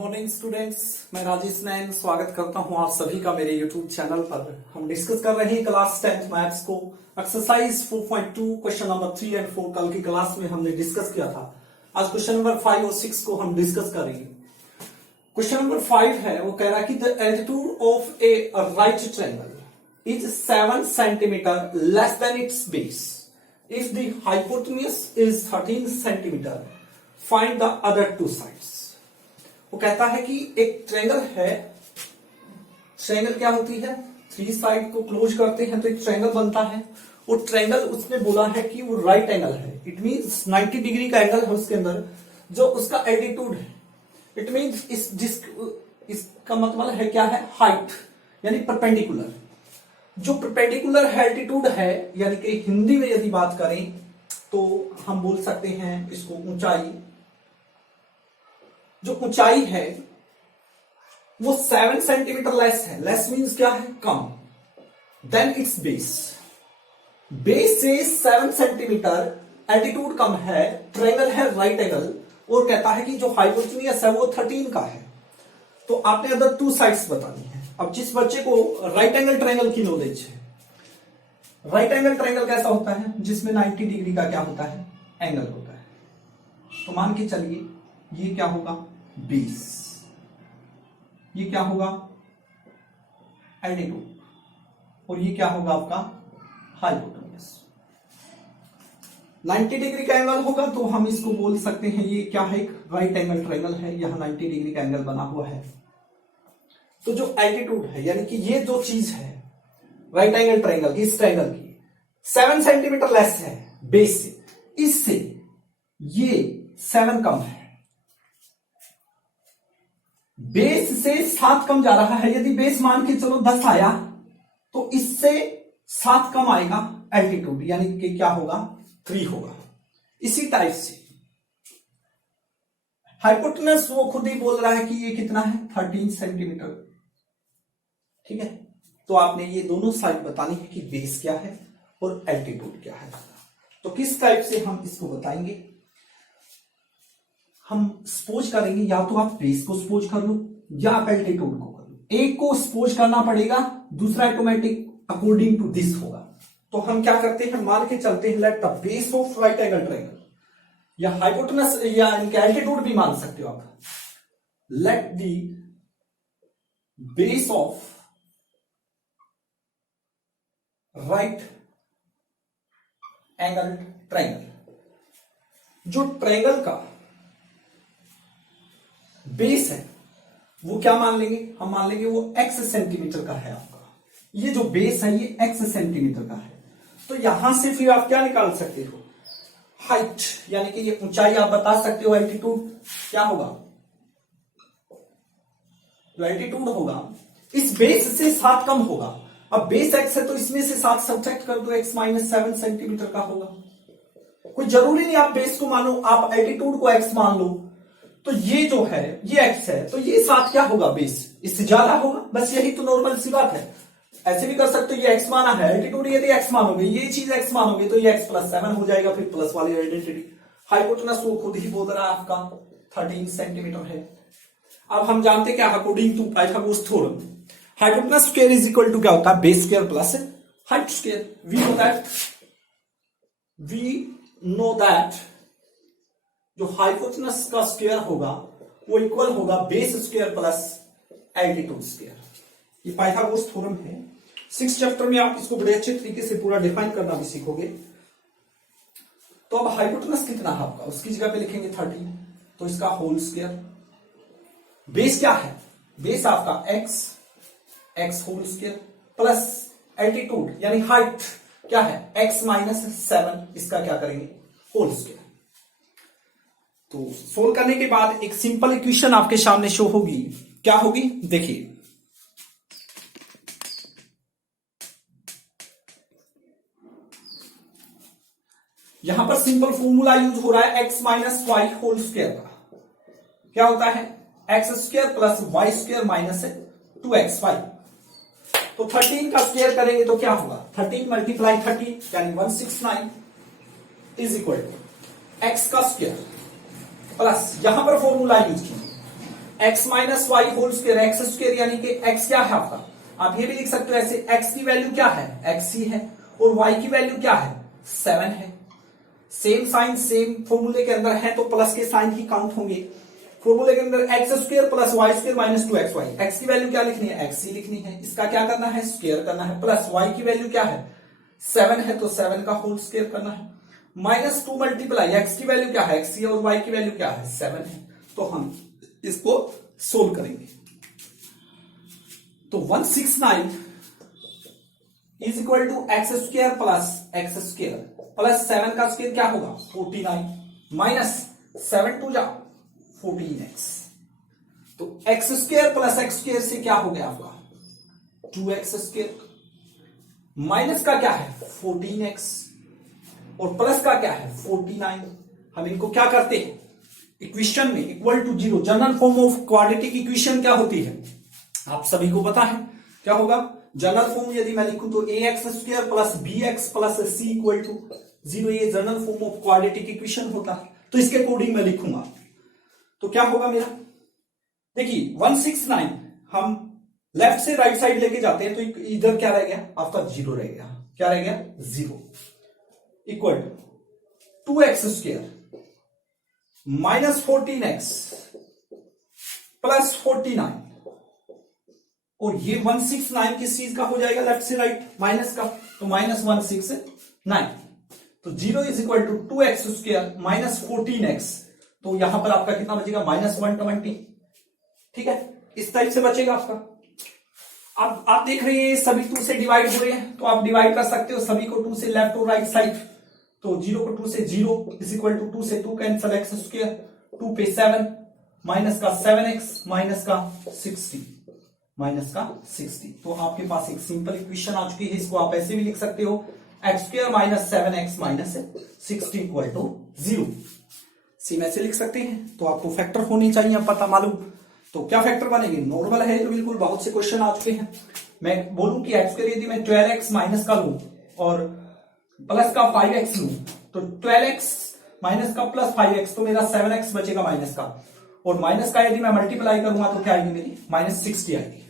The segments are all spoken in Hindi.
मॉर्निंग स्टूडेंट्स, मैं राजेश नैन स्वागत करता हूं आप सभी का मेरे यूट्यूब चैनल पर। हम डिस्कस कर रहे हैं क्लास 10th मैथ्स को, एक्सरसाइज 4.2 क्वेश्चन नंबर 3 और 4 कल की क्लास में हमने डिस्कस किया था। आज क्वेश्चन नंबर 5 और 6 को हम डिस्कस करेंगे। क्वेश्चन नंबर 5 है, वो कह रहा है कि the altitude of A right triangle is 7 centimetre less than it's base if the hypotenuse is 13 centimetre, find the other two sides. वो कहता है कि एक ट्रायंगल है, ट्रायंगल क्या होती है, 3 साइड को क्लोज करते हैं तो एक ट्रायंगल बनता है। वो ट्रायंगल उसने बोला है कि वो राइट एंगल है, इट मींस 90 डिग्री का एंगल है उसके अंदर, जो उसका एल्टीट्यूड है। इट मींस इसका मतलब है क्या है, हाइट यानी परपेंडिकुलर। जो परपेंडिकुलर एल्टीट्यूड है, यानी कि हिंदी में यदि बात करें तो हम बोल सकते हैं इसको ऊंचाई। जो ऊंचाई है वो 7 सेंटीमीटर लेस है। लेस मीन्स क्या है, कम, देन इट्स बेस। बेस से 7 सेंटीमीटर एल्टीट्यूड कम है, ट्रायंगल है राइट एंगल, और कहता है कि जो हाइपोटेन्यूज है वो 13 का है। तो आपने अदर टू साइड्स बतानी है। अब जिस बच्चे को राइट एंगल ट्रायंगल की नॉलेज है, राइट एंगल ट्रायंगल कैसा होता है, जिसमें 90 डिग्री का क्या होता है, एंगल होता है। तो मान के चलिए ये क्या होगा, बेस, ये क्या होगा, एल्टीट्यूड, और ये क्या होगा आपका हाइपोटेन्यूज। 90 डिग्री का एंगल होगा तो हम इसको बोल सकते हैं ये क्या है, एक राइट एंगल ट्रायंगल है, यहां 90 डिग्री का एंगल बना हुआ है। तो जो एल्टीट्यूड है, यानी कि ये जो चीज है राइट एंगल ट्रायंगल की, इस ट्रायंगल की 7 सेंटीमीटर लेस है बेस से, इससे ये 7 कम है। बेस से 7 कम जा रहा है। यदि बेस मान के चलो 10 आया तो इससे 7 कम आएगा एल्टीट्यूड, यानी कि क्या होगा, 3 होगा। इसी टाइप से हाइपोटेन्यूज वो खुद ही बोल रहा है कि ये कितना है, 13 सेंटीमीटर। ठीक है, तो आपने ये दोनों साइड बतानी है कि बेस क्या है और एल्टीट्यूड क्या है। तो किस टाइप से हम इसको बताएंगे, हम सपोज करेंगे, या तो आप बेस को सपोज कर लो या आप एल्टीट्यूड को कर लो। एक को सपोज करना पड़ेगा, दूसरा ऑटोमेटिक अकॉर्डिंग टू दिस होगा। तो हम क्या करते हैं, मान के चलते हैं let the base of right angle triangle, या हाइपोटेन्यूज या इनका एल्टीट्यूड भी मान सकते हो आप। Let the base of right angle triangle, जो ट्रायंगल का बेस है वो क्या मान लेंगे, हम मान लेंगे वो x सेंटीमीटर का है। आपका ये जो बेस है ये x सेंटीमीटर का है। तो यहां से फिर आप क्या निकाल सकते हो, हाइट, यानी कि ये ऊंचाई आप बता सकते हो। एल्टीट्यूड क्या होगा, जो एल्टीट्यूड होगा इस बेस से 7 कम होगा। अब बेस x है तो इसमें से 7 सब्ट्रैक्ट कर दो, x माइनस 7 सेंटीमीटर का होगा। कोई जरूरी नहीं आप बेस को मानो, आप एल्टीट्यूड को x मान लो। तो ये जो है ये x है, तो ये 7 क्या होगा, बेस, इससे ज्यादा होगा। बस यही तो नॉर्मल सी बात है। ऐसे भी कर सकते हो, ये x माना है, एल्टीट्यूड यदि x मानोगे, ये चीज x मानोगे तो ये x प्लस 7 हो जाएगा। फिर प्लस वाली आइडेंटिटी, हाइपोटेन्यूज वो खुद ही बोल रहा है आपका 13 सेंटीमीटर है। अब हम जानते क्या, according to Pythagoras theorem, hypotenuse square is equal to क्या होता है, base square plus height square. We know that जो हाइपोटेन्यूज का स्क्वायर होगा वो इक्वल होगा base square plus altitude square. ये पाइथागोरस थ्योरम है। 6th चैप्टर में आप इसको बड़े अच्छे तरीके से पूरा डिफाइन करना भी सीखोगे। तो अब हाइपोटेन्यूज कितना है आपका, उसकी जगह पे लिखेंगे 30, तो इसका होल स्क्वायर। बेस क्या है, बेस आपका x whole square plus altitude यानी हाइट क्या है, x माइनस 7, इसका क्या करेंगे, होल स्क्वायर। तो सोल्व करने के बाद एक सिंपल इक्वेशन आपके सामने शो होगी, क्या होगी, देखिए। यहां पर सिंपल फॉर्मूला यूज हो रहा है x minus y whole square का। क्या होता है, x square plus y square minus 2xy। तो 13 का स्क्वायर करेंगे तो क्या होगा, 13 मल्टीप्लाई 30 यानी 169 इज इक्वल टू एक्स का स्क्वायर प्लस, यहां पर फॉर्मूला यूज कीजिए x minus y whole square, x square यानी कि x क्या है आपका, आप ये भी लिख सकते हो ऐसे, x की वैल्यू क्या है, x ही है, और y की वैल्यू क्या है, 7 है। सेम साइन सेम फॉर्मूले के अंदर है तो प्लस के साइन ही काउंट होंगे। फॉर्मूले के अंदर x square plus y square minus 2xy, x की वैल्यू क्या लिखनी है, x ही लिखनी है, इसका क्या करना है, स्क्वायर करना है, प्लस y की वैल्यू क्या है, 7 है तो 7 का होल स्क्वायर करना है, माइनस 2 मल्टीप्लाई एक्स की वैल्यू क्या है, x ही है, और y की वैल्यू क्या है, 7 है। तो हम इसको सोल्व करेंगे। तो 169 is equal to x square plus 7 का स्क्वायर क्या होगा, 49 माइनस 7 टू जा 14x। तो x square plus x square से क्या हो गया आपका 2x स्क्वायर, माइनस का क्या है 14x और प्लस का क्या है 49। हम इनको क्या करते हैं, इक्वेशन में equal to 0, general form of quadratic equation क्या होती है, आप सभी को पता है क्या होगा। जनरल फॉर्म यदि मैं लिखूं तो ax square plus bx plus c equal to 0, ये general form of quadratic equation होता है। तो इसके अकॉर्डिंग मैं लिखूंगा तो क्या होगा मेरा, देखिए 169 हम लेफ्ट से राइट साइड लेके जाते हैं तो इधर क्या रह गया आपका 0 रह गया, क्या रह गया 0, equal 2x square minus 14x plus 49, और ये 169 किस चीज का हो जाएगा, लेफ्ट से राइट माइनस का, तो माइनस 169, तो 0 is equal to 2x square minus 14x, तो यहां पर आपका कितना बचेगा माइनस 120। ठीक है, इस टाइप से बचेगा आपका। अब आप देख रहे हैं सभी 2 से डिवाइड हो रहे हैं तो आप डिवाइड कर सकते हो सभी को 2 से, लेफ्ट और राइट साइड। तो 0 को 2 से 0 इज इक्वल टू 2 से 2 कैंसल, एक्स स्क्वायर 2 पे 7 माइनस का 7x माइनस का 60, तो आपके पास एक सिंपल इक्वेशन आ चुकी है। इसको आप ऐसे भी लिख सकते हो, x square minus 7x minus 60 equal to 0, same ऐसे लिख सकते हैं। तो आपको फैक्टर होनी चाहिए पता मालूम, तो क्या फैक्टर बनेंगे, नॉर्मल है तो बिल्कुल, बहुत से क्वेश्चन आ चुके हैं। मैं बोलूं कि एक्स स्क्वायर यदि मैं 12x माइनस का लूं और प्लस का 5x लूं, तो 12x माइनस का प्लस 5x, तो मेरा 7x बचेगा माइनस का, और माइनस का यदि मैं मल्टीप्लाई करूंगा तो क्या आएगी मेरी माइनस 60 आएगी।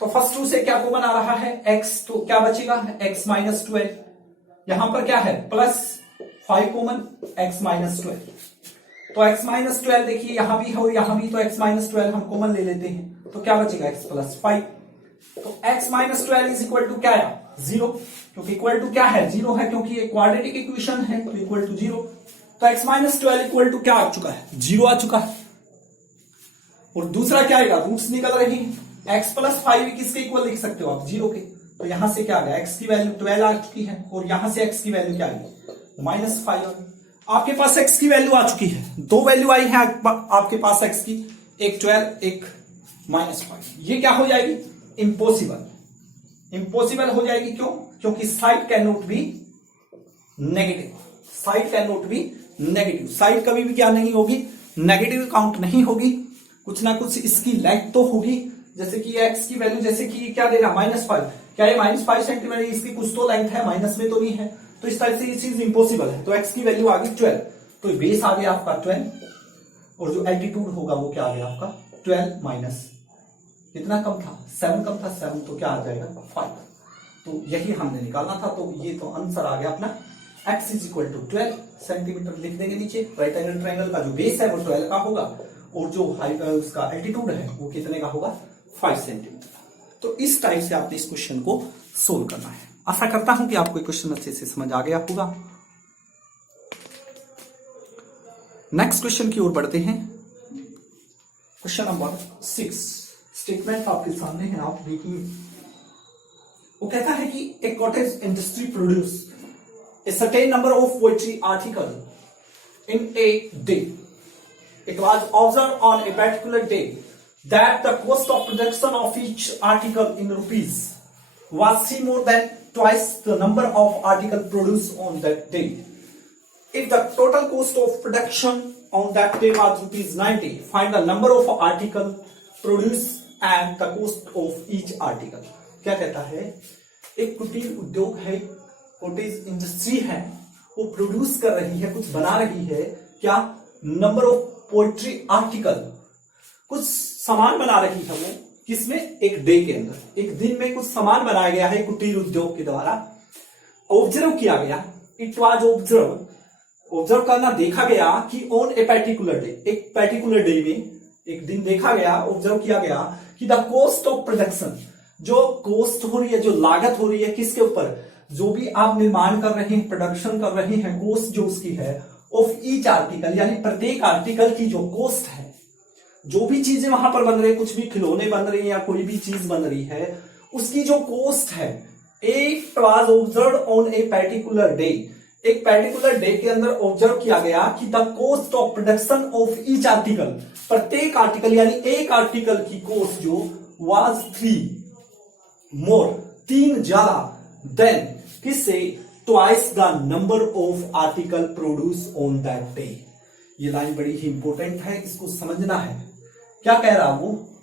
तो फर्स्ट 2 से क्या कॉमन आ रहा है x, तो क्या बचेगा x माइनस 12, यहां पर क्या है प्लस 5 कॉमन, x माइनस 12, तो x माइनस 12 देखिए यहां भी है और यहां भी, तो x माइनस 12 हम कॉमन ले लेते हैं तो क्या बचेगा x प्लस 5, तो x minus 12 is equal to क्या है 0, क्योंकि इक्वल टू क्या है 0 है, क्योंकि ये क्वाड्रेटिक इक्वेशन है तो इक्वल टू 0, तो x माइनस 12 इक्वल टू क्या आ चुका है 0 आ चुका है। और दूसरा क्या आएगा, रूट्स निकल रही है, x प्लस 5 किसके इक्वल लिख सकते हो आप 0 के, तो यहां से क्या आ गया x की वैल्यू 12 आ चुकी है, और यहां से x की वैल्यू क्या आएगी माइनस 5, आपके पास x की वैल्यू आ चुकी है, 2 वैल्यू आई है आपके पास x की, एक 12 एक माइनस 5, ये क्या हो जाएगी इम्पॉसिबल हो जाएगी। क्यों, क्योंकि side can not be negative, side कभी भी क्या नहीं होगी, नेगेटिव काउंट नहीं होगी, कुछ ना कुछ इसकी लेंथ तो होगी, जैसे कि x की वैल्यू, जैसे कि क्या दे रहा -5, क्या ये -5 सेंटीमीटर, इसकी कुछ तो लेंथ है, माइनस में तो नहीं है, तो इस टाइप से ये चीज इंपॉसिबल है। तो x की वैल्यू आ गई 12, तो बेस आ गया आपका 12, और जो एल्टीट्यूड होगा वो क्या आ गया आपका 12 माइनस कितना कम था 7 कम था 7, तो क्या आ जाएगा 5, तो यही हमने निकालना था। तो ये तो आंसर आ गया अपना x is equal to 12 centimetre, लिख देंगे नीचे। राइट एंगल ट्रायंगल का जो बेस है वो 12 का होगा, और जो उसका एल्टीट्यूड है वो कितने का होगा 5 सेंटीमीटर। तो इस टाइप से आपने इस क्वेश्चन को सोल्व करना है। आशा करता हूं कि आपको क्वेश्चन अच्छे से समझ आ गया होगा। नेक्स्ट क्वेश्चन की ओर बढ़ते हैं। क्वेश्चन नंबर 6, स्टेटमेंट आपके सामने है, आप देखिए। वो कहता है कि a cottage industry produce a certain number of poetry article in a day. It was observed on a particular day that the cost of production of each article in rupees was see more than twice the number of article produced on that day. If the total cost of production on that day was rupees 90, find the number of article produced and the cost of each article. क्या कहता है, एक कुटीर उद्योग है, कॉटेज इंडस्ट्री है, वो प्रोड्यूस कर रही है, कुछ बना रही है, क्या नंबर ऑफ पोएट्री आर्टिकल, कुछ सामान बना रही है वो, किसमें, एक डे के अंदर, एक दिन में कुछ सामान बनाया गया है कुटीर उद्योग के द्वारा। ऑब्जर्व किया गया, इट वॉज ऑब्जर्व करना, देखा गया कि ऑन ए पर्टिकुलर डे, एक पर्टिकुलर डे में, एक दिन देखा गया, ऑब्जर्व किया गया कि द कॉस्ट ऑफ प्रोडक्शन, जो कॉस्ट हो रही है, जो लागत हो रही है किसके ऊपर, जो भी आप निर्माण कर रहे हैं, प्रोडक्शन कर रहे हैं, कॉस्ट जो उसकी है ऑफ ईच आर्टिकल, यानी प्रत्येक आर्टिकल की जो कॉस्ट है, जो भी चीजें वहां पर बन रही है, कुछ भी खिलौने बन रही है या कोई भी चीज बन रही है, उसकी जो कॉस्ट है, it was observed on a particular day, एक पर्टिकुलर डे के अंदर ऑब्जर्व किया गया कि the cost of production of each article, प्रत्येक आर्टिकल यानी एक आर्टिकल की कॉस्ट जो वाज 3 मोर, 3 ज्यादा, देन किससे, twice the number of article produce on that day. ये लाइन बड़ी ही इंपॉर्टेंट है, इसको समझना है। क्या कह रहा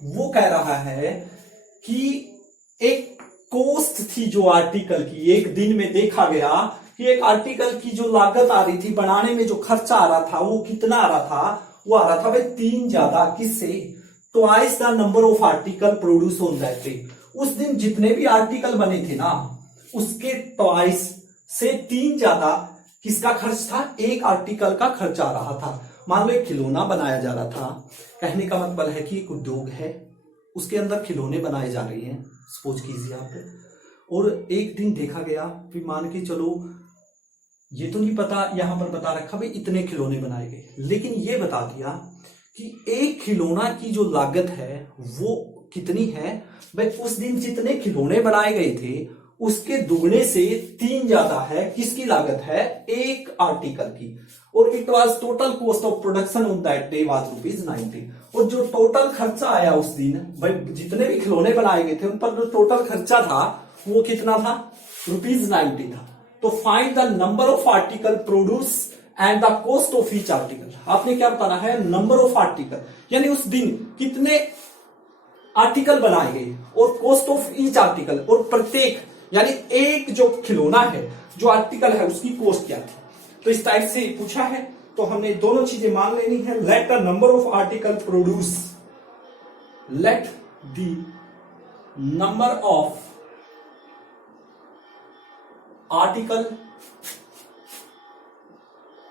वो कह रहा है कि एक कॉस्ट थी जो आर्टिकल की, एक दिन में देखा गया कि एक आर्टिकल की जो लागत आ रही थी, बनाने में जो खर्चा आ रहा था, वो कितना आ रहा था, वो आ रहा था भाई 3 ज्यादा, किससे, twice the number of article produce on that day. उस दिन जितने भी आर्टिकल बने थे ना, उसके ट्वाइस से 3 ज्यादा किसका खर्च था, एक आर्टिकल का खर्च आ रहा था। मान लो एक खिलौना बनाया जा रहा था, कहने का मतलब है कि एक उद्योग है, उसके अंदर खिलौने बनाए जा रहे हैं, सपोज कीजिए आप, और एक दिन देखा गया कि मान के चलो, ये तो नहीं पता, यहां पर बता रखा भाई इतने खिलौने बनाए गए, लेकिन ये बता दिया कि एक खिलौना की जो लागत है वो कितनी है, भाई उस दिन जितने खिलौने बनाए गए थे उसके दुगने से 3 ज्यादा है, किसकी लागत है, एक आर्टिकल की। और it was total cost of production on that day was ₹90। और जो टोटल खर्चा आया उस दिन, भाई जितने भी खिलौने बनाए गए थे उन पर जो टोटल खर्चा था वो कितना था, ₹90 था। तो find the number of article produce and the cost of each article. आपने क्या बताना है, नंबर ऑफ आर्टिकल, यानी उस दिन कितने आर्टिकल बनाए गए, और कॉस्ट ऑफ ईच आर्टिकल, और प्रत्येक यानी एक जो खिलौना है, जो आर्टिकल है, उसकी कॉस्ट क्या थी। तो इस टाइप से पूछा है, तो हमने दोनों चीजें मान लेनी है। Late the number of article produce, late the number of article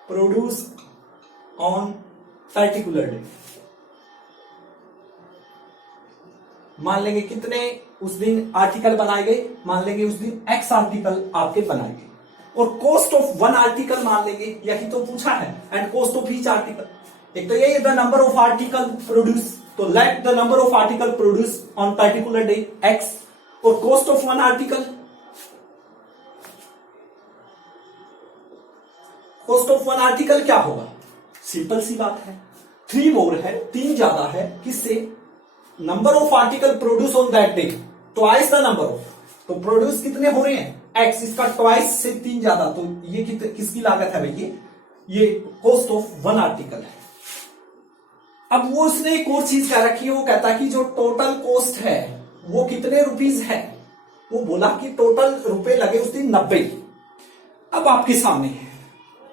produce on particular day, मान लेंगे कितने उस दिन आर्टिकल बनाए गए, मान लेंगे उस दिन X आर्टिकल आपके बनाए गए, और कॉस्ट ऑफ 1 आर्टिकल मान लेंगे, यही तो पूछा है, and cost of each article. एक तो ये the number of article produce, तो let the number of article produce on particular day X, और cost of 1 article, cost of 1 article क्या होगा, सिंपल सी बात है, 3 मोर है, 3 ज्यादा है, किससे, number of article produce on that day, twice the number of, तो प्रोड्यूस कितने हो रहे हैं, X, इसका ट्वाइस से 3 ज्यादा, तो ये किसकी लागत है भाई, ये कॉस्ट ऑफ 1 आर्टिकल है। अब वो उसने एक और चीज कह रखी है, वो कहता है कि जो टोटल कॉस्ट है वो कितने रुपीज है, वो बोला कि टोटल रुपए लगे उस दिन 90। अब आपके सामने है,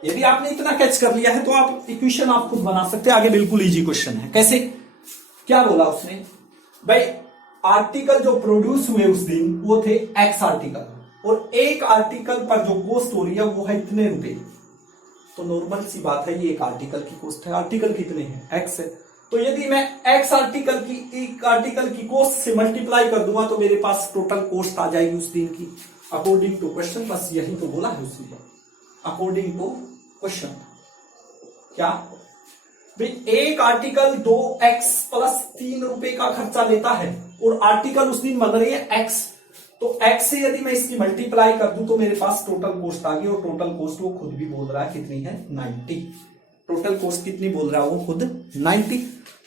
यदि आपने इतना कैच कर लिया है तो आप इक्वेशन आप खुद बना सकते हैं, आगे बिल्कुल इजी क्वेश्चन है। कैसे, क्या बोला उसने, भाई आर्टिकल जो प्रोड्यूस हुए उस दिन वो थे X आर्टिकल, और एक आर्टिकल पर जो कॉस्ट हो रही है वो है इतने रुपए। तो नॉर्मल सी बात है, ये एक आर्टिकल की कॉस्ट है, आर्टिकल कितने हैं, X है, तो यदि मैं X आर्टिकल की एक आर्टिकल की कॉस्ट से मल्टीप्लाई कर दूंगा तो मेरे पास टोटल कॉस्ट आ जाएगी उस दिन की, अकॉर्डिंग टू क्वेश्चन। बस यही तो बोला है उसने, अकॉर्डिंग टू क्वेश्चन। क्या भाई, एक आर्टिकल 2X प्लस 3 रुपए का खर्चा लेता है, और आर्टिकल उस दिन बन रही है X, तो X से यदि मैं इसकी मल्टीप्लाई कर दूं तो मेरे पास टोटल कॉस्ट आ गई, और टोटल कॉस्ट वो खुद भी बोल रहा है कितनी है, 90। टोटल कॉस्ट कितनी बोल रहा है वो खुद, 90।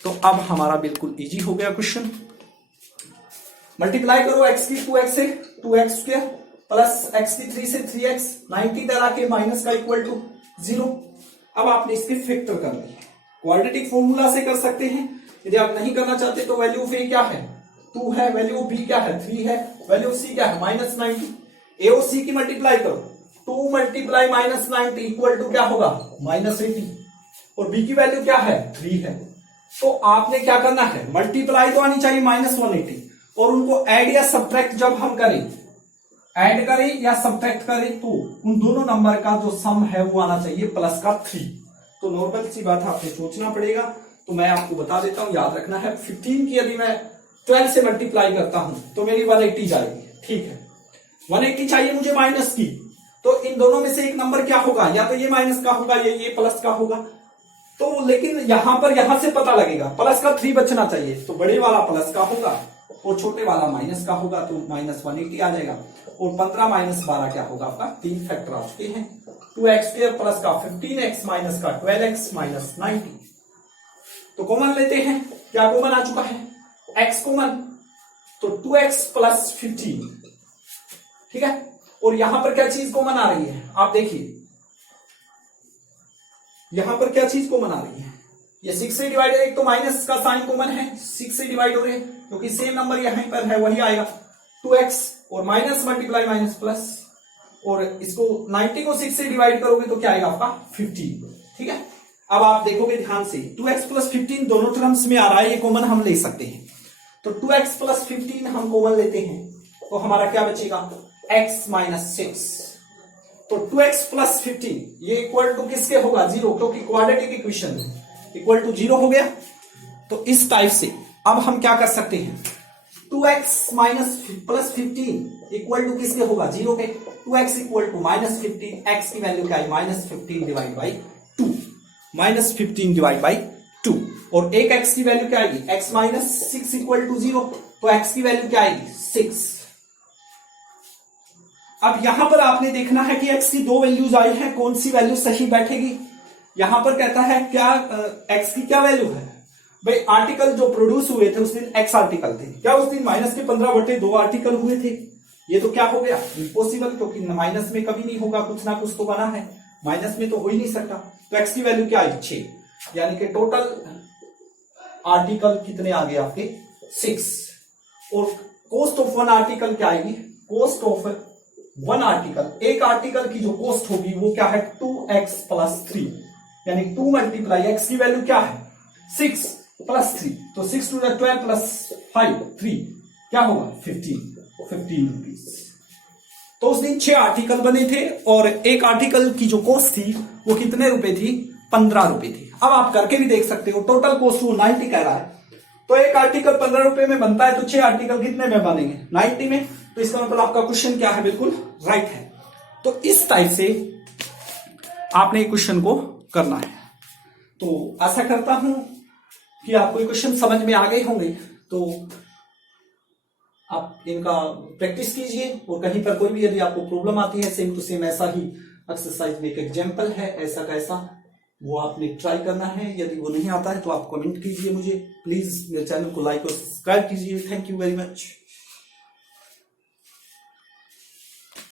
तो अब हमारा बिल्कुल इजी हो गया क्वेश्चन। मल्टीप्लाई करो X की 2X से, 2X स्क्वायर प्लस X की 3 से 3X, 90 इधर आके माइनस का इक्वल टू 0। अब आपने इसके फैक्टर कर लिए, क्वाड्रेटिक फॉर्मूला से कर सकते हैं, यदि आप नहीं करना चाहते तो वैल्यू ऑफ A क्या है, 2 है, वैल्यू ऑफ B क्या है, 3 है, वैल्यू ऑफ C क्या है, -90। A और C की मल्टीप्लाई करो, 2 मल्टीप्लाई -90 इक्वल टू क्या होगा, -80, और B की वैल्यू क्या है, 3 है, तो आपने क्या करना है, मल्टीप्लाई तो आनी चाहिए -180, और उनको ऐड या सब्ट्रैक्ट जब हम करें, ऐड करें या सब्ट्रैक्ट करें, तो उन दोनों नंबर का जो सम है वो आना चाहिए प्लस का 3। तो नॉर्मल सी बात है, आपने सोचना पड़ेगा। तो मैं आपको बता देता हूं, याद रखना है 15 की यदि मैं 12 से मल्टीप्लाई करता हूं तो मेरी 180 जाएगी, ठीक है। 180 चाहिए मुझे माइनस की, तो इन दोनों में से एक नंबर क्या होगा, या तो ये माइनस का होगा या ये प्लस का होगा। तो लेकिन यहां से पता लगेगा, प्लस का 3 बचना चाहिए, तो बड़े वाला प्लस का होगा और छोटे वाला माइनस का होगा, तो -180 आ जाएगा। और 15 - 12 क्या होगा आपका, 3 फैक्टर आ चुके हैं। 2x² प्लस का 15x माइनस का 12x माइनस 90। तो कॉमन लेते हैं, क्या कॉमन आ चुका है, x कॉमन, तो 2x प्लस 15, ठीक है। और यहां पर क्या चीज कॉमन आ रही है, आप देखिए यहां पर क्या चीज कॉमन आ रही है, ये 6 से डिवाइड, एक तो माइनस का साइन कॉमन है, 6 से डिवाइड हो रहे हैं क्योंकि सेम नंबर यहीं पर है वही आएगा। 2x और माइनस मल्टीप्लाई माइनस प्लस, और इसको 90 को 6 से डिवाइड करोगे तो क्या आएगा आपका 15, ठीक है। अब आप देखोगे ध्यान से, 2x प्लस 15 दोनों टर्म्स में आ रहा है, ये कॉमन हम ले सकते हैं। तो 2x प्लस 15 हम कॉमन लेते हैं तो हमारा क्या बचेगा, x माइनस 6। तो 2x प्लस 15 ये इक्वल टू किसके होगा, 0, क्योंकि क्वाड्रेटिक इक्वेशन है, इक्वल टू 0 हो गया। तो इस टाइप से अब हम क्या कर सकते हैं, 2x minus plus 15 equal to किसके होगा, 0 के। 2x इक्वल टू -15, x की वैल्यू क्या है, -15 डिवाइड बाई 2, -15 डिवाइड बाई 2, और एक x की वैल्यू क्या आएगी, x माइनस 6 इक्वल टू 0, तो x की वैल्यू क्या आएगी, 6। अब यहां पर आपने देखना है कि x की 2 वैल्यूज आई हैं, कौन सी वैल्यू सही बैठेगी। यहां पर कहता है क्या x की क्या वैल्यू है, भाई आर्टिकल जो प्रोड्यूस हुए थे उस दिन x आर्टिकल थे, क्या उस दिन -15/2 आर्टिकल हुए थे, ये तो क्या हो गया, इम्पॉसिबल, क्योंकि माइनस में कभी नहीं होगा, कुछ ना कुछ तो बना है, माइनस में तो हो ही नहीं सकता। तो x की वैल्यू क्या आई, 6, यानी कि टोटल आर्टिकल कितने आ गए आपके, 6। और कॉस्ट ऑफ 1 आर्टिकल क्या आएगी, कॉस्ट ऑफ 1 आर्टिकल, एक आर्टिकल की जो कॉस्ट होगी वो क्या है, 2x प्लस 3, यानी 2 मल्टीप्लाई x की वैल्यू क्या है, 6 प्लस 3, तो 6 to the 12 प्लस 5 3 क्या होगा, 15 रुपीज। तो उस दिन 6 आर्टिकल बने थे और एक आर्टिकल की जो कॉस्ट थी वो कितने रुपए थी, 15 रुपए थी। अब आप करके भी देख सकते हो, टोटल कॉस्ट वो 90 कह रहा है, तो एक आर्टिकल 15 रुपए में बनता है, तो 6 आर्टिकल कितने में बनेंगे, 90 में। तो इसका मतलब आपका क्वेश्चन क्या है, बिल्कुल राइट है। तो इस टाइप से आपने क्वेश्चन को करना है। तो आशा करता हूं कि आपको ये क्वेश्चन समझ में आ गए होंगे। तो आप इनका प्रैक्टिस कीजिए, और कहीं पर कोई भी यदि आपको प्रॉब्लम आती है, सेम टू सेम ऐसा ही एक्सरसाइज में एक एग्जाम्पल है, ऐसा कैसा वो आपने ट्राई करना है। यदि वो नहीं आता है तो आप कमेंट कीजिए मुझे, प्लीज मेरे चैनल को लाइक और सब्सक्राइब कीजिए। Thank you very much.